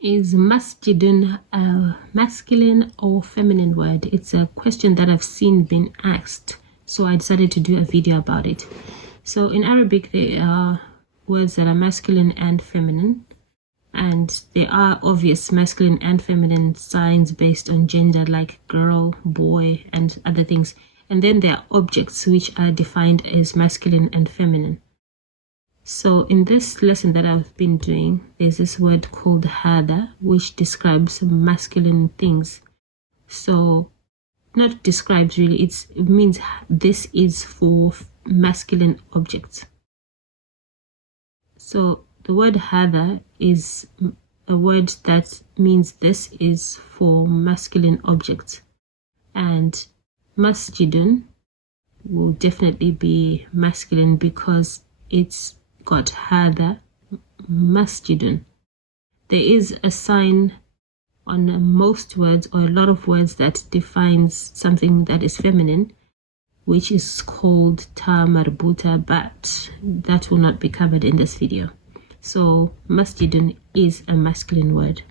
Is masjidun a masculine or feminine word? It's a question that I've seen been asked, so I decided to do a video about it. So in Arabic, there are words that are masculine and feminine, and there are obvious masculine and feminine signs based on gender, like girl, boy, and other things. And then there are objects which are defined as masculine and feminine. So in this lesson that I've been doing, there's this word called hada, which describes masculine things. So not describes really, it means this is for masculine objects. So the word hada is a word that means this is for masculine objects. And masjidun will definitely be masculine because it's got hada, masjidun. There is a sign on most words or a lot of words that defines something that is feminine, which is called ta marbuta, but that will not be covered in this video. So masjidun is a masculine word.